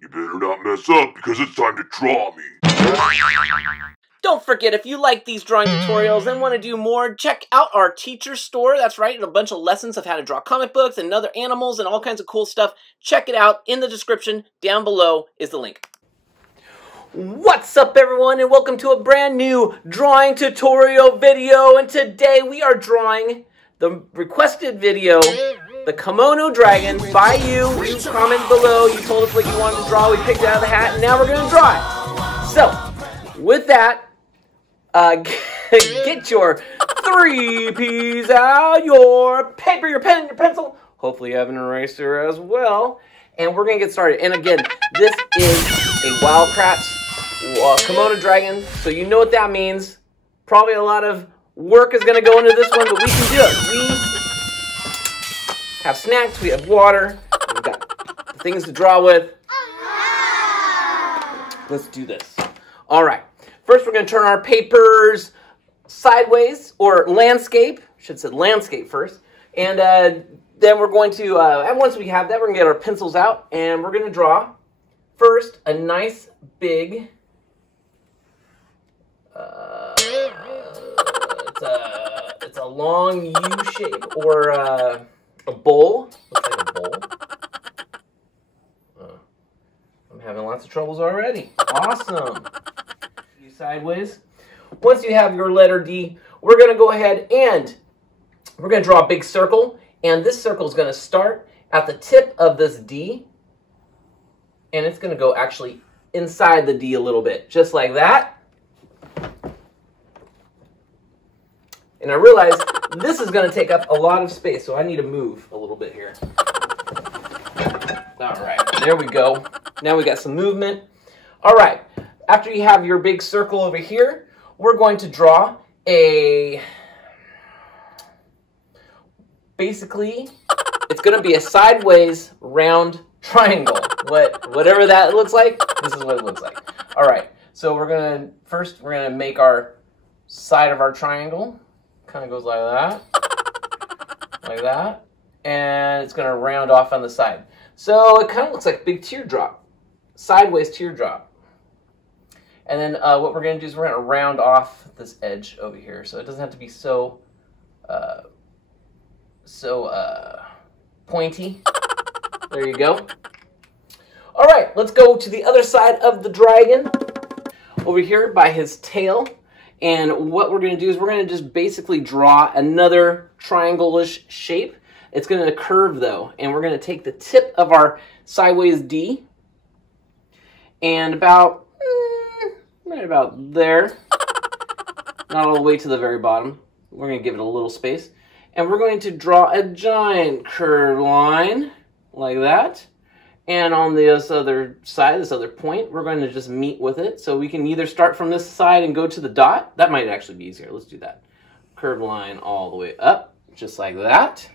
You better not mess up because it's time to draw me. Don't forget, if you like these drawing tutorials and want to do more, check out our teacher store. That's right, a bunch of lessons of how to draw comic books and other animals and all kinds of cool stuff. Check it out in the description. Down below is the link. What's up, everyone, and welcome to a brand new drawing tutorial video. And today we are drawing the requested video, the Komodo Dragon, by you. You commented below, you told us what you wanted to draw, we picked it out of the hat, and now we're going to draw it. So, with that, get your 3Ps out, your paper, your pen, your pencil. Hopefully you have an eraser as well. And we're going to get started. And again, this is a Wild Kratts Komodo Dragon, so you know what that means. Probably a lot of work is going to go into this one, but we can do it. We have snacks, we have water, we've got things to draw with. Let's do this. All right. First, we're going to turn our papers sideways, or landscape. I should have said landscape first. And then we're going to, and once we have that, we're going to get our pencils out, and we're going to draw first a nice big, it's a long U shape, or a bowl. Looks like a bowl. I'm having lots of troubles already. Awesome. Sideways. Once you have your letter D, we're going to go ahead and we're going to draw a big circle, and this circle is going to start at the tip of this D, and it's going to go actually inside the D a little bit, just like that. And I realize this is going to take up a lot of space, so I need to move a little bit here. All right, there we go. Now we got some movement. All right. After you have your big circle over here, we're going to draw a, basically, it's going to be a sideways round triangle. Whatever that looks like, this is what it looks like. All right, so we're going to make our side of our triangle. Kind of goes like that, and it's going to round off on the side. So it kind of looks like a big teardrop, sideways teardrop. And then what we're going to do is we're going to round off this edge over here, so it doesn't have to be so pointy. There you go. All right, let's go to the other side of the dragon, over here by his tail. And what we're going to do is we're going to just basically draw another triangle-ish shape. It's going to curve, though, and we're going to take the tip of our sideways D and right about there, not all the way to the very bottom. We're going to give it a little space. And we're going to draw a giant curved line, like that. And on this other side, this other point, we're going to just meet with it. So we can either start from this side and go to the dot. That might actually be easier. Let's do that. Curved line all the way up, just like that.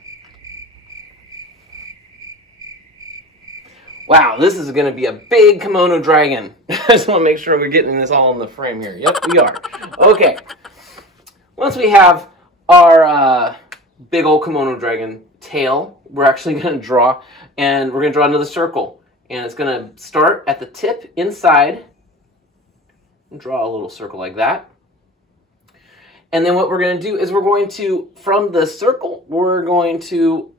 Wow, this is going to be a big Komodo Dragon. I just want to make sure we're getting this all in the frame here. Yep, we are. Okay. Once we have our big old Komodo Dragon tail, we're actually going to draw, and we're going to draw another circle. And it's going to start at the tip inside, and draw a little circle like that. And then what we're going to do is we're going to, from the circle, we're going to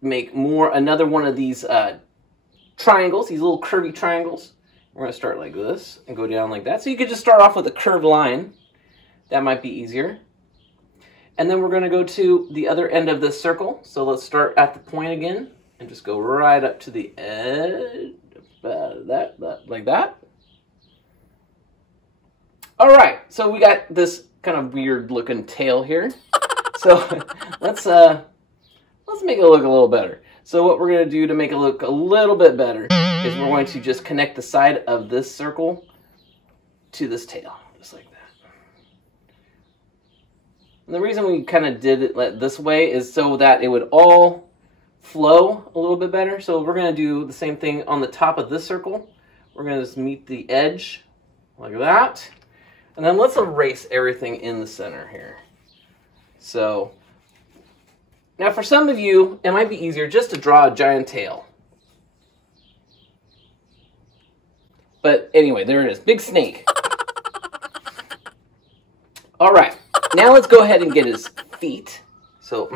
make another one of these triangles, these little curvy triangles. We're going to start like this and go down like that. So you could just start off with a curved line. That might be easier. And then we're going to go to the other end of this circle. So let's start at the point again and just go right up to the edge, like that. All right, so we got this kind of weird looking tail here. So let's make it look a little better. So what we're going to do to make it look a little bit better is we're going to just connect the side of this circle to this tail, just like that. And the reason we kind of did it this way is so that it would all flow a little bit better. So we're going to do the same thing on the top of this circle. We're going to just meet the edge like that. And then let's erase everything in the center here. So now for some of you, it might be easier just to draw a giant tail. But anyway, there it is. Big snake. All right. Now let's go ahead and get his feet. So,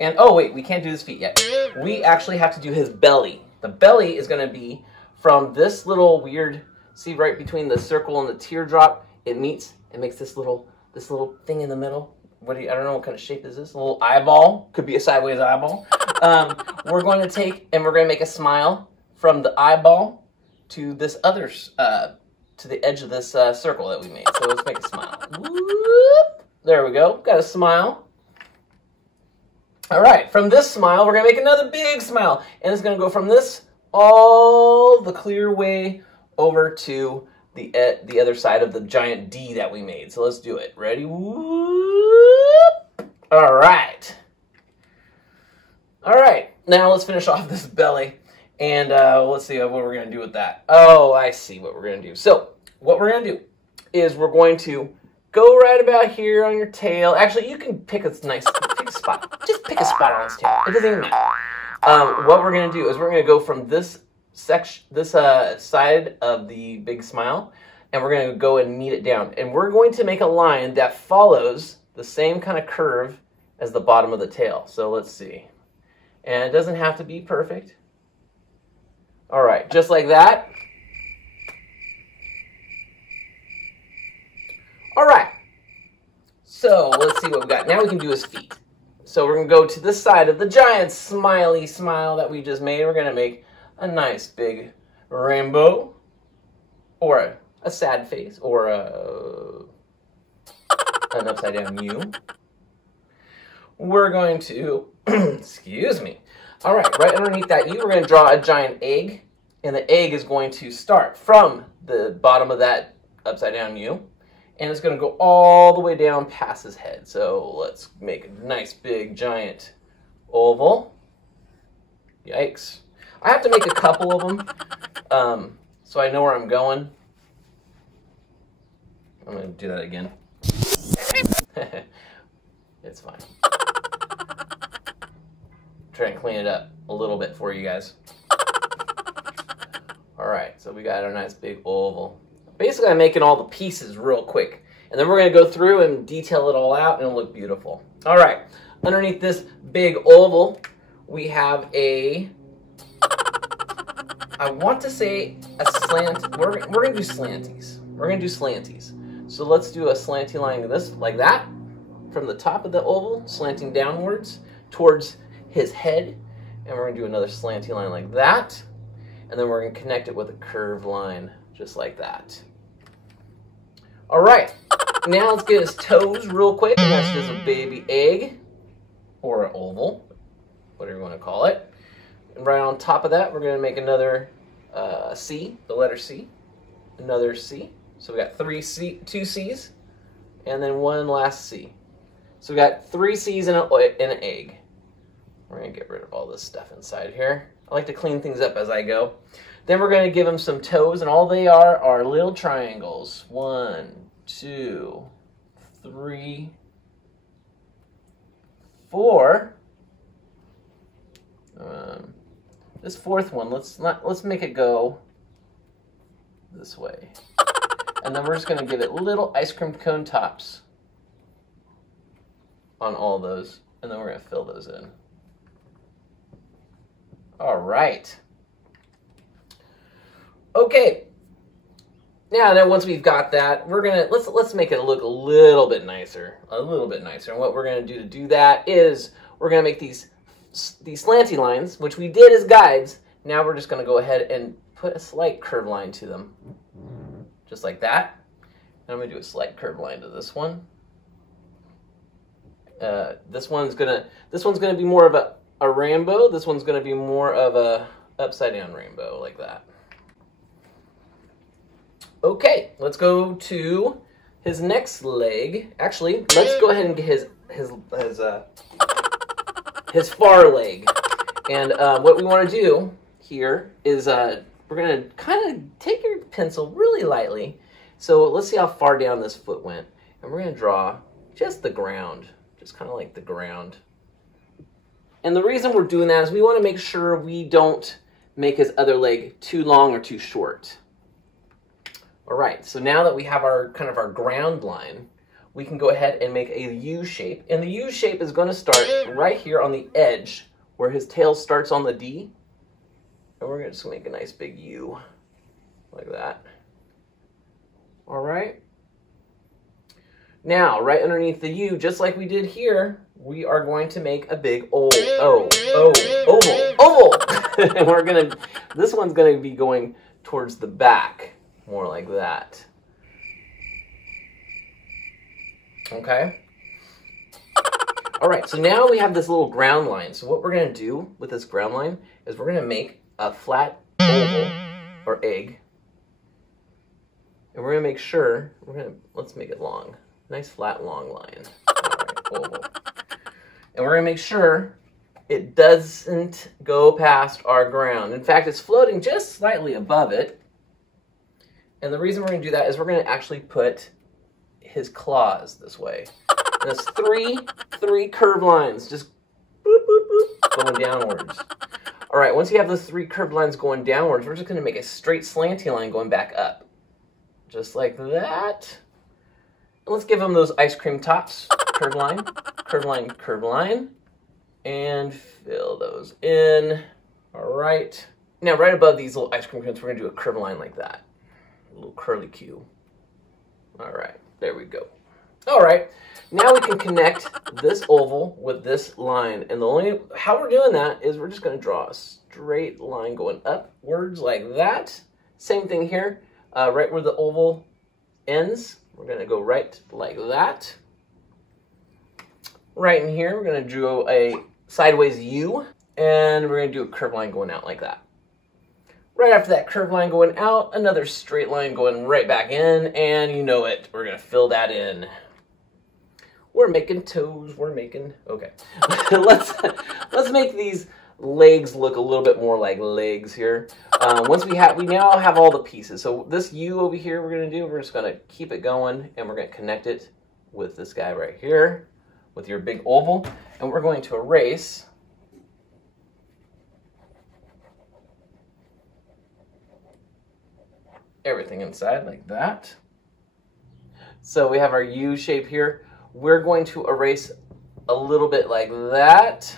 and oh wait, we can't do his feet yet. We actually have to do his belly. The belly is going to be from this little weird, see right between the circle and the teardrop, it makes this little thing in the middle. I don't know what kind of shape is this? A little eyeball. Could be a sideways eyeball. We're going to take and we're going to make a smile from the eyeball to this other, to the edge of this circle that we made. So let's make a smile. Whoop. There we go. Got a smile. All right. From this smile, we're going to make another big smile. And it's going to go from this all the clear way over to the other side of the giant D that we made. So let's do it. Ready? Whoop. All right. All right. Now let's finish off this belly. And let's see what we're going to do with that. Oh, I see what we're going to do. So what we're going to do is we're going to go right about here on your tail. Actually, you can pick a spot. Just pick a spot on his tail. It doesn't even matter. What we're going to do is we're going to go from this section, this side of the big smile, and we're going to go and knead it down. And we're going to make a line that follows the same kind of curve as the bottom of the tail. So let's see. And it doesn't have to be perfect. All right, just like that. All right. So let's see what we got. Now we can do his feet. So we're going to go to this side of the giant smiley smile that we just made. We're going to make a nice big rainbow or a sad face or an upside down U. We're going to, excuse me. All right, right underneath that U, we're going to draw a giant egg. And the egg is going to start from the bottom of that upside down U. And it's going to go all the way down past his head. So let's make a nice big giant oval. Yikes. I have to make a couple of them so I know where I'm going. I'm going to do that again. It's fine. Try and clean it up a little bit for you guys. All right, so we got our nice big oval. Basically, I'm making all the pieces real quick. And then we're going to go through and detail it all out, and it'll look beautiful. All right, underneath this big oval, we have a, I want to say a slant. We're going to do slanties. We're going to do slanties. So let's do a slanty line like that, from the top of the oval, slanting downwards towards his head. And we're going to do another slanty line like that. And then we're going to connect it with a curved line, just like that. All right, now let's get his toes real quick. And that's just a baby egg, or an oval, whatever you want to call it. And right on top of that, we're going to make another C, the letter C, another C. So we got two C's, and then one last C. So we got 3 C's in an egg. We're going to get rid of all this stuff inside here. I like to clean things up as I go. Then we're going to give them some toes, and all they are little triangles. 1, 2, 3, 4. This fourth one, let's make it go this way. And then we're just going to give it little ice cream cone tops on all those, and then we're going to fill those in. All right. Okay. Now once we've got that, we're gonna let's make it look a little bit nicer, And what we're gonna do to do that is we're gonna make these slanty lines, which we did as guides. Now we're just gonna go ahead and put a slight curved line to them, just like that. And I'm gonna do a slight curved line to this one. This one's gonna be more of a rainbow. This one's going to be more of a upside down rainbow, like that. Okay, let's go to his next leg. Actually, let's go ahead and get his far leg. And what we want to do here is we're going to kind of take your pencil really lightly. So let's see how far down this foot went. And we're going to draw just the ground, just kind of like the ground. And the reason we're doing that is we want to make sure we don't make his other leg too long or too short. All right, so now that we have our kind of our ground line, we can go ahead and make a U shape. And the U shape is going to start right here on the edge where his tail starts on the D. And we're going to just make a nice big U like that. All right. Now, right underneath the U, just like we did here, we are going to make a big oval. And we're going to, this one's going to be going towards the back, more like that. Okay. All right, so now we have this little ground line. So what we're going to do with this ground line is we're going to make a flat oval or egg. And we're going to make sure, let's make it long. Nice flat long line. All right, oval. And we're going to make sure it doesn't go past our ground. In fact, it's floating just slightly above it. And the reason we're going to do that is we're going to actually put his claws this way. And it's three curved lines, just boop, boop, boop, going downwards. All right, once you have those 3 curved lines going downwards, we're just going to make a straight slanty line going back up. Just like that. And let's give him those ice cream tops. Curved line, curved line, curved line. And fill those in. All right. Now, right above these little ice cream cones, we're going to do a curved line like that. A little curly Q. All right. There we go. All right. Now we can connect this oval with this line. And the only how we're doing that is we're just going to draw a straight line going upwards like that. Same thing here. Right where the oval ends, we're going to go right like that. Right in here, we're going to draw a sideways U, and we're going to do a curved line going out like that. Right after that curved line going out, another straight line going right back in, and you know it, we're going to fill that in. We're making toes, okay. let's make these legs look a little bit more like legs here. Once we now have all the pieces. So this U over here we're just going to keep it going, and we're going to connect it with this guy right here, with your big oval, and we're going to erase everything inside like that. So we have our U shape here. We're going to erase a little bit like that.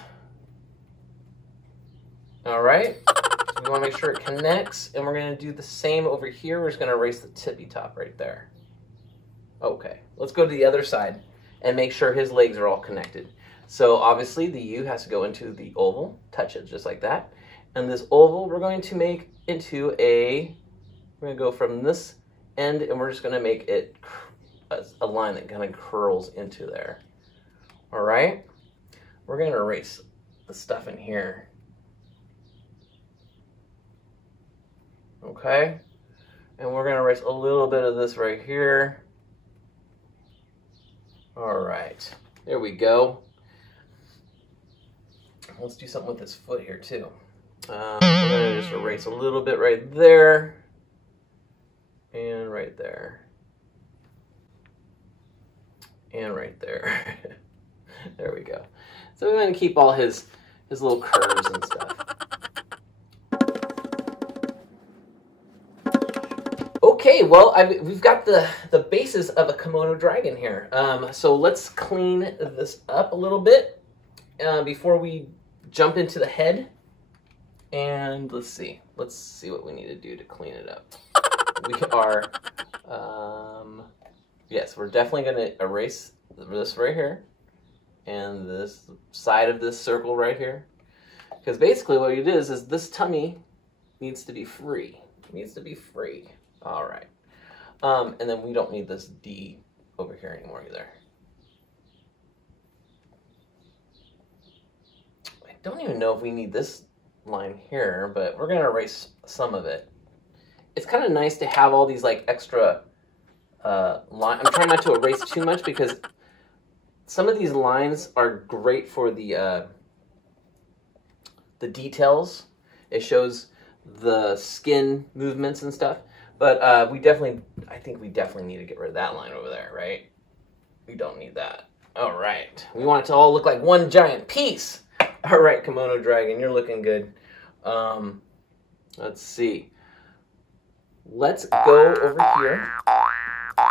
All right, so we want to make sure it connects, and we're going to do the same over here. We're just going to erase the tippy top right there. Okay, let's go to the other side and make sure his legs are all connected. So obviously the U has to go into the oval, touch it just like that. And this oval we're going to make into we're going to go from this end, and we're just going to make it a line that kind of curls into there. All right, we're going to erase the stuff in here. Okay, and we're going to erase a little bit of this right here. All right, there we go. Let's do something with this foot here too. We're going to just erase a little bit right there and right there and right there. There we go. So we're going to keep all his little curves and stuff. Okay, well, we've got the basis of a Komodo dragon here. So let's clean this up a little bit before we jump into the head. And let's see what we need to do to clean it up. We are, yes, we're definitely going to erase this right here and this side of this circle right here. Because basically what it is this tummy needs to be free. It needs to be free. All right. And then we don't need this D over here anymore either. I don't even know if we need this line here, but we're going to erase some of it. It's kind of nice to have all these like extra lines. I'm trying not to erase too much because some of these lines are great for the details. It shows the skin movements and stuff. But I think we definitely need to get rid of that line over there, right? We don't need that. All right. We want it to all look like one giant piece. All right, Komodo Dragon, you're looking good. Let's see. Let's go over here,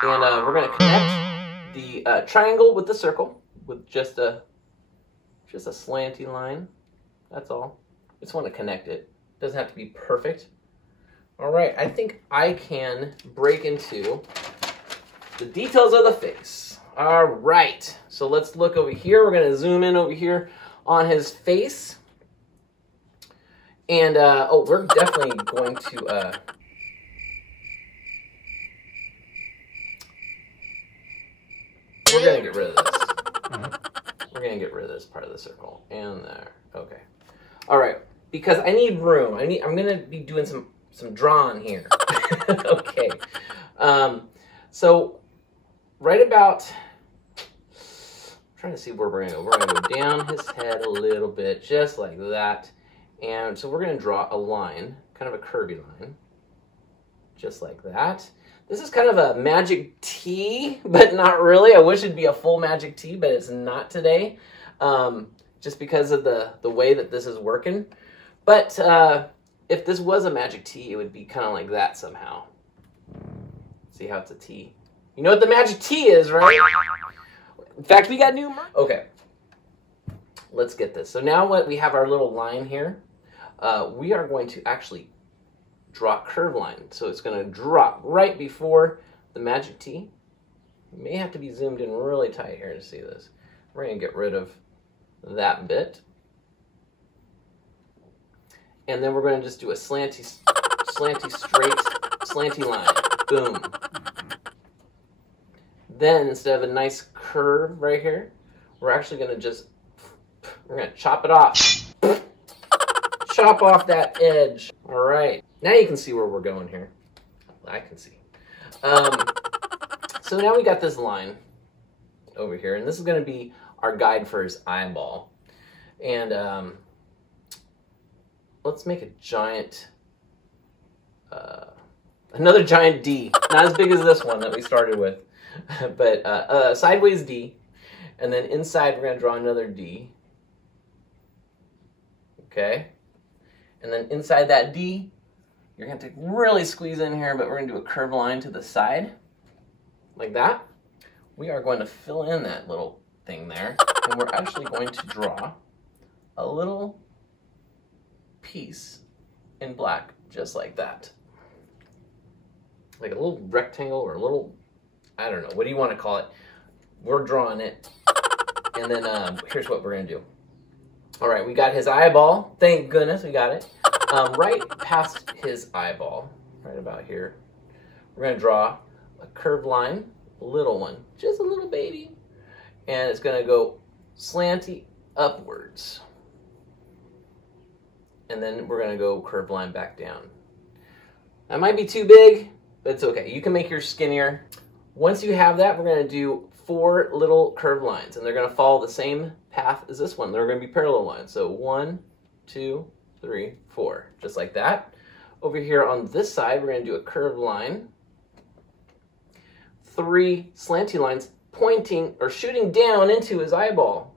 and we're going to connect the triangle with the circle with just a slanty line. That's all. Just want to connect it. Doesn't have to be perfect. All right, I think I can break into the details of the face. All right, so let's look over here. We're going to zoom in over here on his face. And, oh, we're definitely going to, we're going to get rid of this. We're going to get rid of this part of the circle. And there. Okay. All right. Because I need room. I'm going to be doing some drawing here. Okay. So, right about, I'm trying to see where we're going to go. We're going to go down his head a little bit, just like that. And so we're going to draw a line, kind of a curvy line, just like that. This is kind of a magic T, but not really. I wish it'd be a full magic T, but it's not today, just because of the way that this is working. But if this was a magic T, it would be kind of like that somehow. See how it's a T? You know what the magic T is, right? In fact, we got new merch. Okay. Let's get this. So now what we have our little line here, we are going to actually draw a curve line. So it's going to drop right before the magic T. You may have to be zoomed in really tight here to see this. We're going to get rid of that bit. And then we're going to just do a slanty, straight, slanty line. Boom. Then instead of a nice curve right here, we're actually going to we're going to chop it off. Chop off that edge. All right. Now you can see where we're going here. I can see. So now we got this line over here, and this is going to be our guide for his eyeball. And let's make a giant, another giant D. Not as big as this one that we started with, but sideways D. And then inside we're going to draw another D. Okay. And then inside that D, you're going to really squeeze in here, but we're going to do a curved line to the side. Like that. We are going to fill in that little thing there. And we're actually going to draw a little piece in black, just like that. Like a little rectangle or a little, I don't know, what do you want to call it? We're drawing it. And then here's what we're going to do. All right, we got his eyeball. Thank goodness we got it. Right past his eyeball, right about here, we're going to draw a curved line, a little one, just a little baby. And it's going to go slanty upwards. And then we're going to go curved line back down. That might be too big, but it's okay. You can make yours skinnier. Once you have that, we're going to do 4 little curved lines, and they're going to follow the same path as this one. They're going to be parallel lines. So 1, 2, 3, 4, just like that. Over here on this side, we're going to do a curved line. 3 slanty lines pointing or shooting down into his eyeball.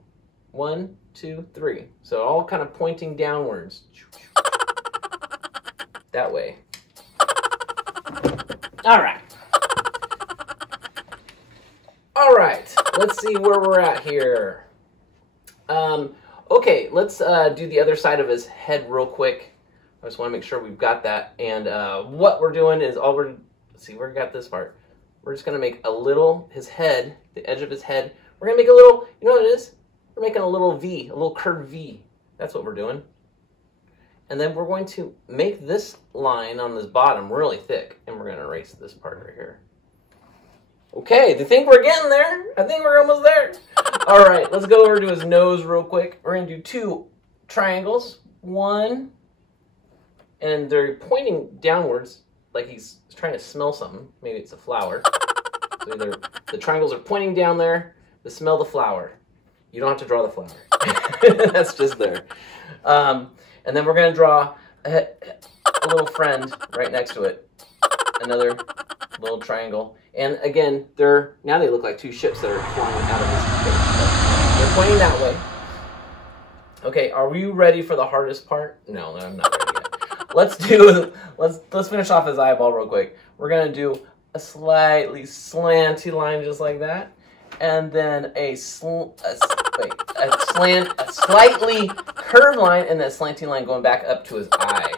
1, 2, 3. So all kind of pointing downwards. That way. All right. All right. Let's see where we're at here. Okay, let's do the other side of his head real quick. I just want to make sure we've got that. And what we're doing is let's see, we got this part. We're just going to make a little, his head, the edge of his head. We're going to make a little, you know what it is? We're making a little V, a little curved V. That's what we're doing. And then we're going to make this line on this bottom really thick. And we're going to erase this part right here. Okay, do you think we're getting there? I think we're almost there. All right, let's go over to his nose real quick. We're going to do 2 triangles. 1, and they're pointing downwards like he's trying to smell something. Maybe it's a flower. So either the triangles are pointing down there to smell the flower. You don't have to draw the flower. That's just there. And then we're going to draw a little friend right next to it. Another little triangle. And again, now they look like 2 ships that are flying out of his face. They're pointing that way. Okay, are we ready for the hardest part? No, I'm not ready yet. let's finish off his eyeball real quick. We're gonna do a slightly slanty line just like that, and then a slightly curved line, and that slanty line going back up to his eye.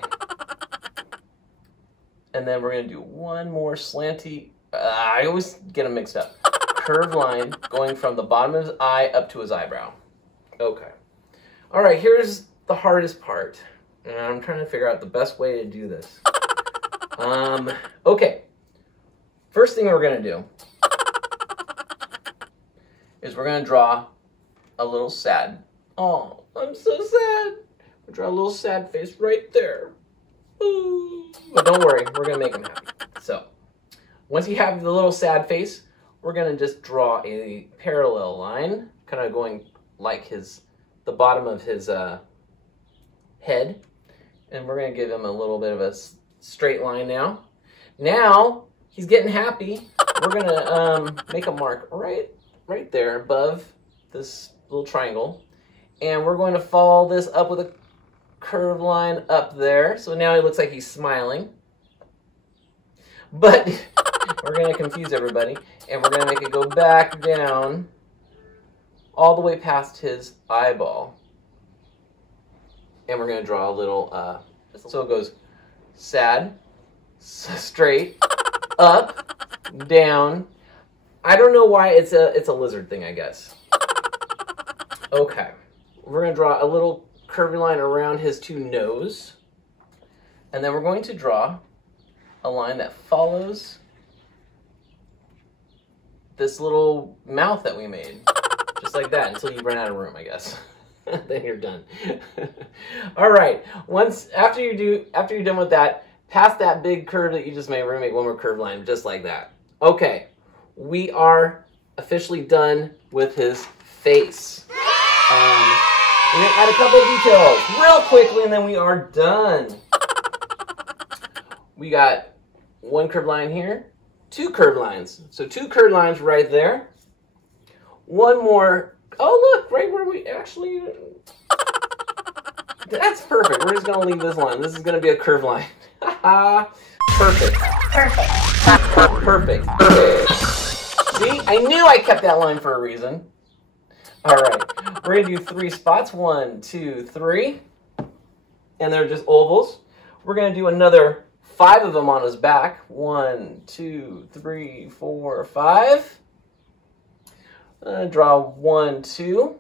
And then we're gonna do one more slanty. I always get them mixed up. Curved line going from the bottom of his eye up to his eyebrow. Okay. All right. Here's the hardest part, and I'm trying to figure out the best way to do this. Okay. First thing we're gonna do is we're gonna draw a little sad. Oh, I'm so sad. We'll draw a little sad face right there. Ooh. But don't worry, we're gonna make him happy. So, once you have the little sad face, we're gonna just draw a parallel line, kind of going like the bottom of his head, and we're gonna give him a little bit of a straight line now. Now he's getting happy. We're gonna make a mark right there above this little triangle, and we're going to follow this up with a curved line up there. So now he looks like he's smiling, but we're going to confuse everybody, and we're going to make it go back down all the way past his eyeball, and we're going to draw a little so it goes sad, straight, up, down. I don't know why it's a lizard thing, I guess. Okay, we're going to draw a little curvy line around his two nose, and then we're going to draw a line that follows this little mouth that we made, just like that, until you run out of room, I guess. Then you're done. All right. After you're done with that, past that big curve that you just made, we're gonna make one more curved line, just like that. Okay, we are officially done with his face. We're going to add a couple of details real quickly, and then we are done. We got one curved line here, two curved lines. So two curved lines right there. One more. Oh, look, right where we actually... That's perfect. We're just going to leave this line. This is going to be a curved line. Perfect. Perfect. See, I knew I kept that line for a reason. All right, we're gonna do 3 spots. 1, 2, 3, and they're just ovals. We're gonna do another 5 of them on his back. 1, 2, 3, 4, 5. Draw 1, 2.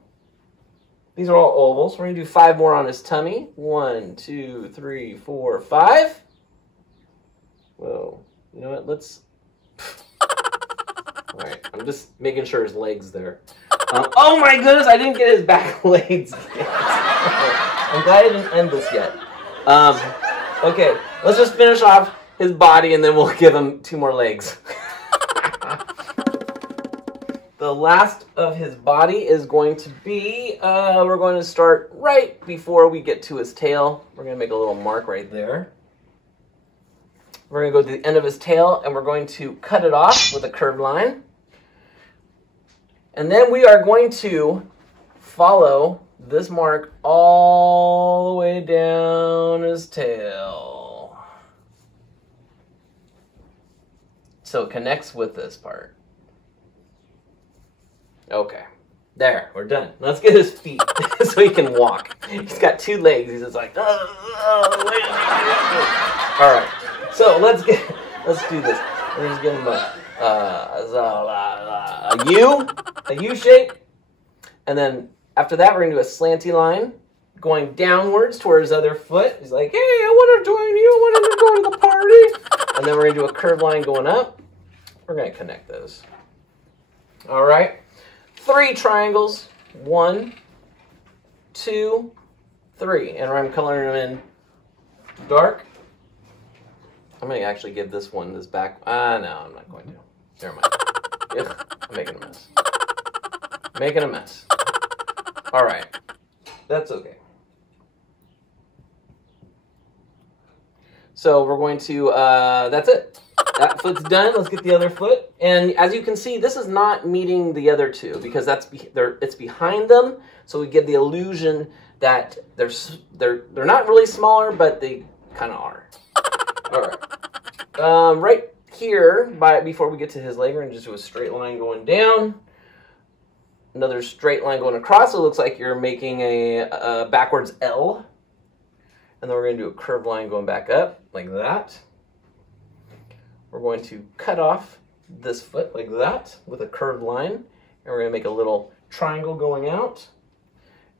These are all ovals. We're gonna do 5 more on his tummy. 1, 2, 3, 4, 5. Whoa, you know what? Let's. All right, I'm just making sure his leg's there. Oh my goodness, I didn't get his back legs yet. I'm glad I didn't end this yet. Okay, let's just finish off his body, and then we'll give him 2 more legs. The last of his body is going to be, we're going to start right before we get to his tail. We're going to make a little mark right there. We're going to go to the end of his tail, and we're going to cut it off with a curved line. And then we are going to follow this mark all the way down his tail, so it connects with this part. Okay, there, we're done. Let's get his feet so he can walk. He's got 2 legs. He's just like, all right. So let's do this. We're just get him a U shape, and then after that we're gonna do a slanty line going downwards towards his other foot. He's like, hey, I want to join you. I want to go to the party. And then we're gonna do a curved line going up. We're gonna connect those. All right, 3 triangles. 1, 2, 3, and I'm coloring them in dark. I'm gonna actually give this one this back. No, I'm not going to. Never mind. Ugh, I'm making a mess. Making a mess. All right, that's okay. So we're going to. That's it. That foot's done. Let's get the other foot. And as you can see, this is not meeting the other 2 because it's behind them. So we get the illusion that they're not really smaller, but they kind of are. All right. Right here, before we get to his leg, we're going to just do a straight line going down. Another straight line going across. So it looks like you're making a backwards L. And then we're going to do a curved line going back up, like that. We're going to cut off this foot like that with a curved line. And we're going to make a little triangle going out.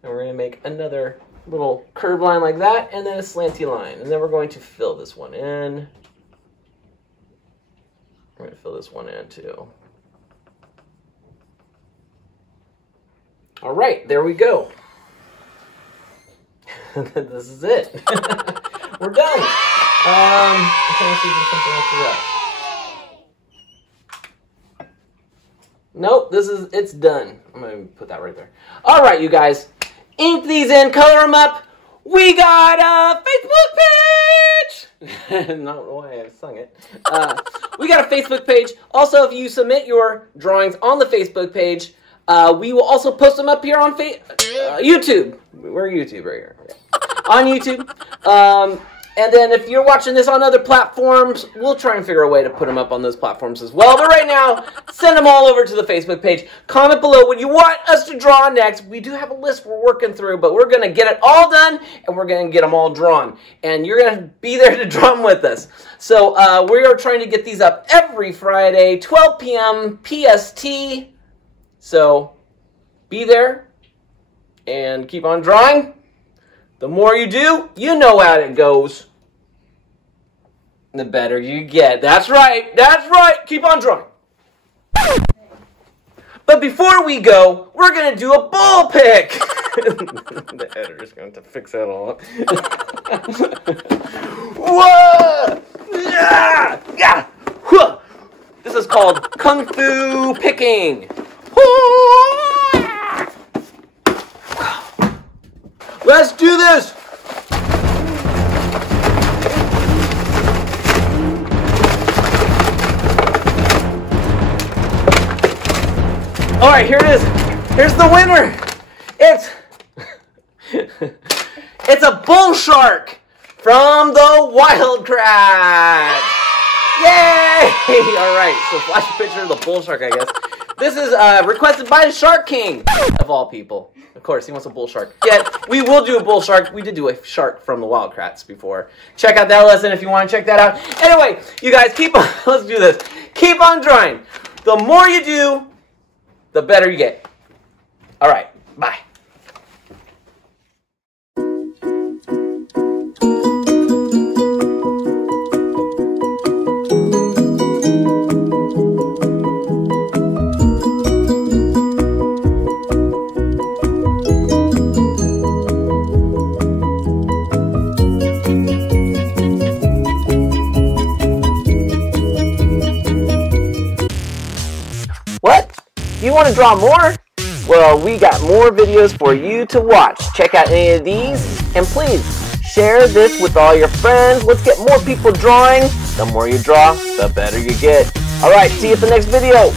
And we're going to make another little curved line like that, and then a slanty line. And then we're going to fill this one in. We're going to fill this one in too. All right, there we go. This is it. We're done. I'm trying to see if there's something else to that. Nope, it's done. I'm going to put that right there. All right, you guys. Ink these in, color them up. We got a Facebook page. Not why I sung it. We got a Facebook page. Also, if you submit your drawings on the Facebook page, we will also post them up here on YouTube. We're YouTube right here. Okay. On YouTube. And then if you're watching this on other platforms, we'll try and figure a way to put them up on those platforms as well. But right now, send them all over to the Facebook page. Comment below what you want us to draw next. We do have a list we're working through, but we're going to get it all done, and we're going to get them all drawn. And you're going to be there to draw them with us. So we are trying to get these up every Friday, 12 p.m. PST. So be there and keep on drawing. The more you do, you know how it goes. The better you get. That's right. That's right. Keep on drawing. But before we go, we're going to do a bull pick. The editor's going to fix that all up. Whoa! Yeah! Yeah! This is called Kung Fu picking. Let's do this! Alright, here it is. Here's the winner. It's a bull shark from the Wild Kratts. Yay! Alright, so flash a picture of the bull shark, I guess. This is requested by the Shark King, of all people. Of course, he wants a bull shark. Yeah, we will do a bull shark. We did do a shark from the Wild Kratts before. Check out that lesson if you want to check that out. Anyway, you guys, keep on, let's do this. Keep on drawing. The more you do, the better you get. All right, bye. What? You want to draw more? Well, we got more videos for you to watch. Check out any of these, and please share this with all your friends. Let's get more people drawing. The more you draw, the better you get. All right, see you at the next video.